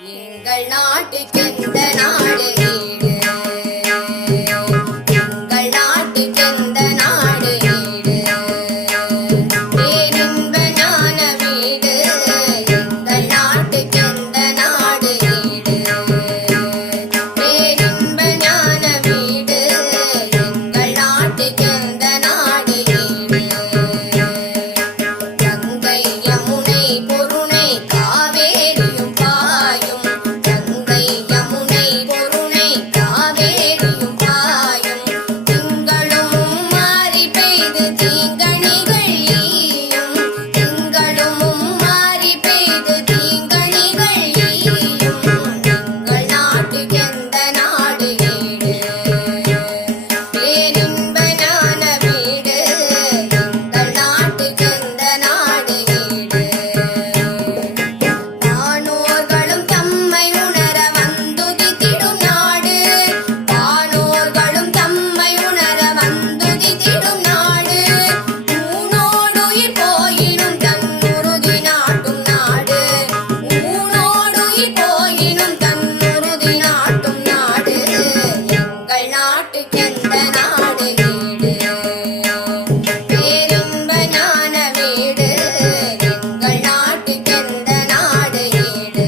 எங்கள் நாட்டுக்கு எந்த நாடு. வீடு எங்கள் நாட்டுக்கெந்த நாடு ஈடு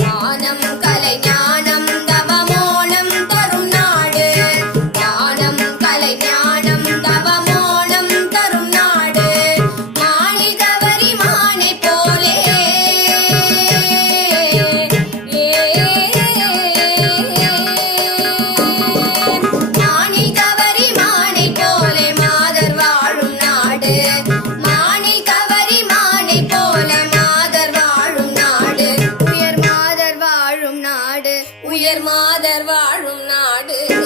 வானம் கலைஞா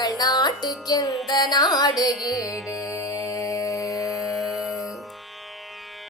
எங்கள் நாட்டுக்கெந்த நாடு ஈடு